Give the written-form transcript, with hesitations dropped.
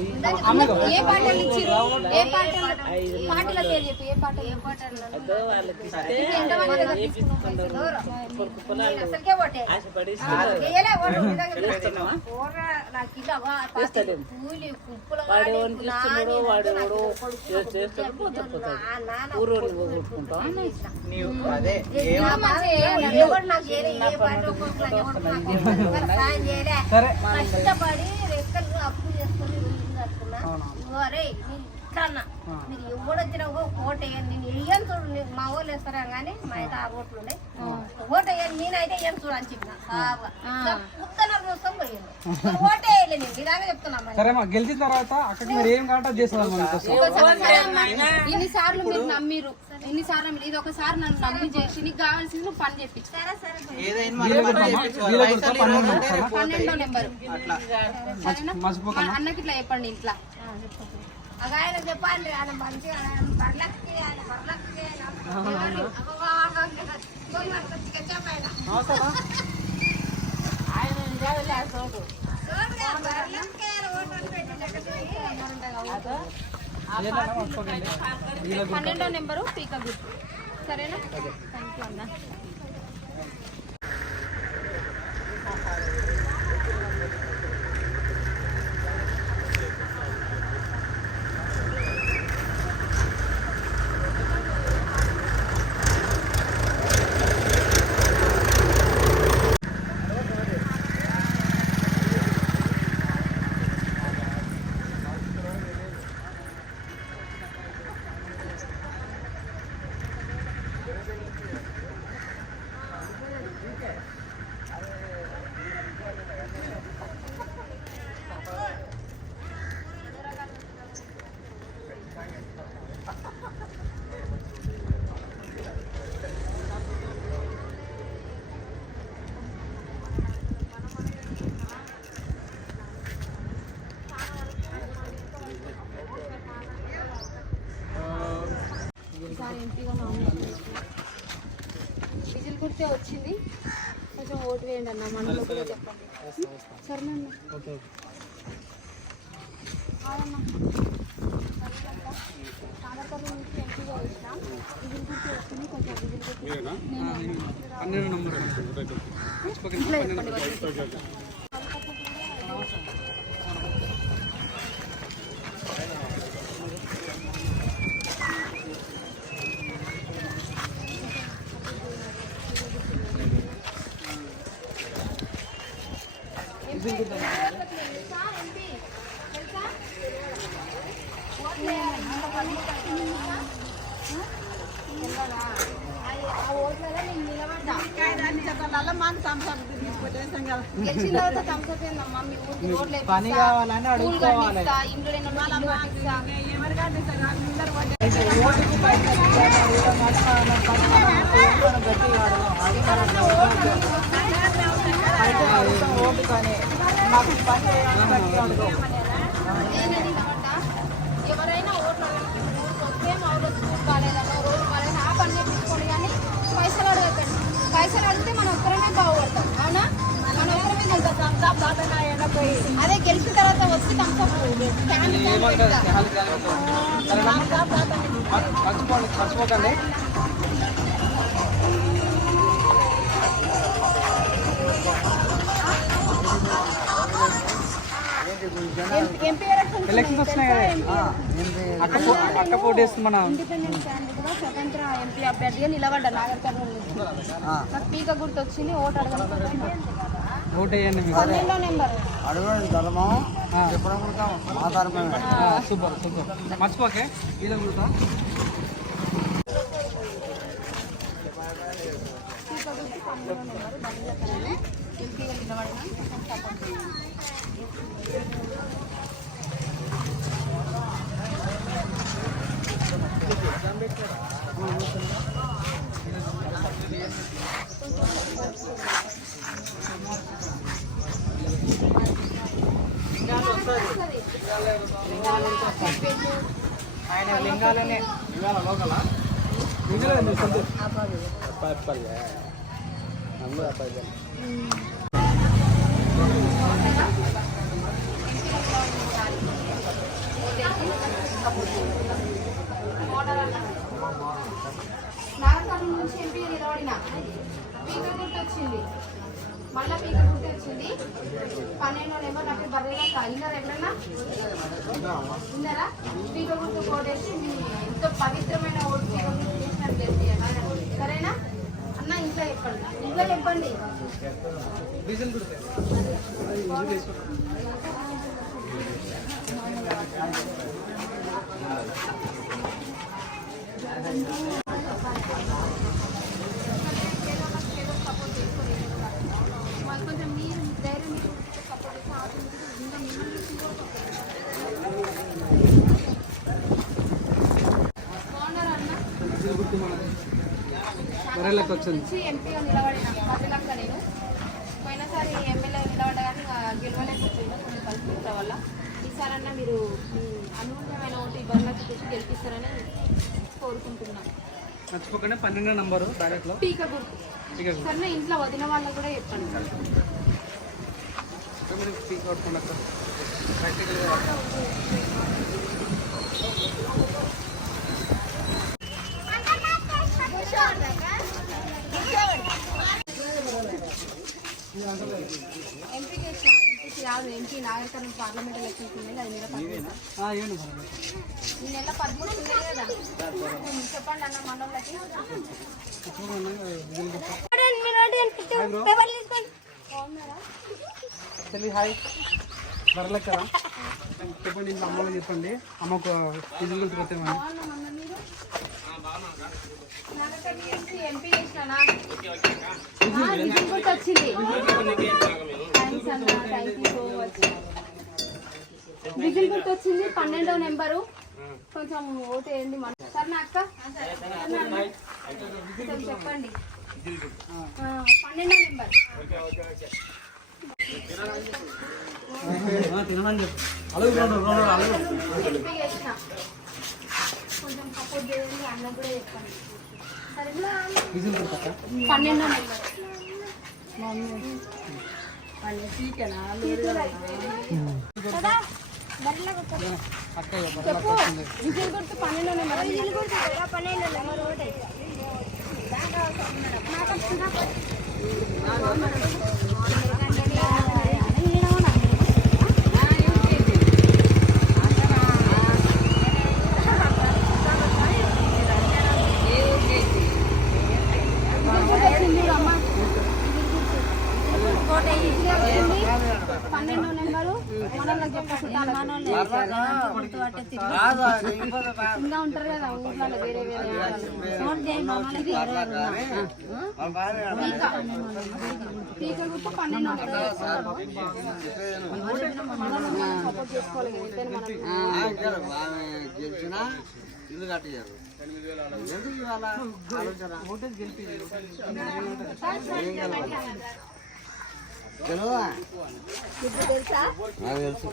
ఏ పాటలు ఇచ్చిరు? ఏ పాటల పేరు చెప్పు. ఏ పాటలు? కష్టపడి రెక్కలు అప్పు చేసుకుని కన్నా మీరు ఎవడు వచ్చినా ఓటు వేయండి. నేను వేయను చూడు, మా ఊళ్ళు వేస్తారా కానీ మా అయితే 6 ఓట్లు ఉన్నాయి. ఓటు వేయండి, నేనైతే ఏం చూడు అని చెప్పిన ఉత్తనర కోసం పోయింది. ఓటు వేయలే నేను ఇలాగే చెప్తున్నా. గెలిచిన తర్వాత అక్కడికి మీరు ఏం కాంటాక్ట్ చేస్తున్నారు? ఇన్నిసార్లు మీరు నమ్మిరు, ఇన్నిసార్లు ఇది ఒకసారి నన్ను నమ్మి చేసి నీకు కావాల్సింది నువ్వు పని చేపించు. 12వ నెంబరు అన్నకి ఇట్లా చెప్పండి. ఇంట్లో ఆయన చెప్పండి, ఆయన మంచిగా బర్లకి ఆయన 12వ నెంబరు పీక గుర్తు. సరేనా? థ్యాంక్ యూ అన్న. విజిల్ కుర్తే వచ్చింది, కొంచెం ఓటు వేయండి అన్న. మనలో కూడా చెప్పండి. సరేనన్న. ఆధార్ నుంచి ఎంపీగా వచ్చినా విజిల్ కుర్తే వచ్చింది, కొంచెం విజిల్ కుర్తే పని కావాలని అడుగుకోవాలి. ఓటు కానీ మాకు పని ఎవరైనా ఓట్లు వస్తే మా ఊళ్ళో స్కూల్ కాలేదనో రోడ్డు కాలేదని ఆ పని చేపించుకోండి, కానీ పైసలు అడగకండి. పైసలు అడిగితే మన ఒక్కరమే బాగుపడతాం. అవునా? మన ఒక్కరమే అదే గెలిచిన తర్వాత వచ్చి మర్చిపోకండి. ఎలక్షన్స్ వస్తున్నాయి కదా, అక్క పోటీ చేస్తుంది. మన ఇండిపెండెంట్ క్యాండిడేట్ గా స్వతంత్ర ఎంపీ అభ్యర్థిగా నిలబడ్డా నాగర్ కర్నూలు నుంచి. నాకు పీక గుర్తు వచ్చింది, ఓటు అడగండి. ఓటు వేయండి. 12వ నెంబర్ అడగండి. ధర్మం సూపర్ సూపర్. మర్చిపోకే ఇది గుర్తా. ఎంపీగా నిలబడినా సపోర్ట్ చేయండి. ఆయన లింగాలనే ఇవాళ లోకల అప్పల్లే అందరూ అప్పల్లే. నుంచి ఎంపీ నిలబడిన పీక గుర్తు వచ్చింది, మళ్ళా పీక గుర్తు వచ్చింది. 12 నెంబర్ నాకు బర్రెగా ఇన్నర్ ఎక్కడన్నా ఇన్నరా పీక గుర్తు కోటేసి మీ ఎంతో పవిత్రమైన ఓటు పీక గుర్తు చేసినట్టు తెలిసి సరేనా అన్న. ఇంట్లో చెప్పండి కొంచెం మీరు ధైర్యం సపోర్ట్ బాగున్నారా అన్న? ఎంపీగా నిలబడిన పల్లెలక్క నేను పోయినసారి ఎమ్మెల్యే నిలబడగానే గెలవలేకపోయినా కొన్ని కల్పించడం వల్ల ఈసారన్నా మీరు అమూల్యమైన ఓటు బర్లకు తెచ్చి గెలిపిస్తారని కోరుకుంటున్నాను. మర్చిపోకుండా 12 నంబరు బ్యాలెట్లో పీక గుర్తు సరే ఇంట్లో వదిన వాళ్ళకు కూడా చెప్పండి. పీక్ కొట్టుకున్నా ఎంపీ నాగరికర్ణం పార్లమెంట్ ఎలక్షన్స్ ఉన్నాయి. అది మీద ఈ నెల 13 ఉన్నాయి కదా, చెప్పండి అన్న మనోళ్ళకి. హాయ్ బర్రెలెక్కరా చెప్పండి, ఇంట్లో అమ్మలో చెప్పండి. అమ్మకు ఫిజికల్ గుర్తుకొచ్చామని ఎంపీ చేసినా గుర్తొచ్చింది. విజిల్ గుర్తొచ్చింది. 12వ నెంబరు కొంచెం ఓటు వేయండి మన సరే అక్క చెప్పండి. 12వ నెంబర్ ఎంపీ చేసిన కొంచెం సపోర్ట్ చేయండి అన్న కూడా చెప్పండి. 12వ నెంబర్ చెప్పు. విజిల్ గుర్తు 12వ నెంబర్. విజిల్ గుర్తు 12వ నెంబర్ ఓటే. ఇంకా ఉంటారు కదా ఊర్లలో వేరే వేరే పీక గుర్తు 12 సపోర్ట్ చేసుకోవాలి. ఇల్లు కట్టారు ఎందుకు ఇవాళ ఆలోచన తెలుసా? తెలుసు.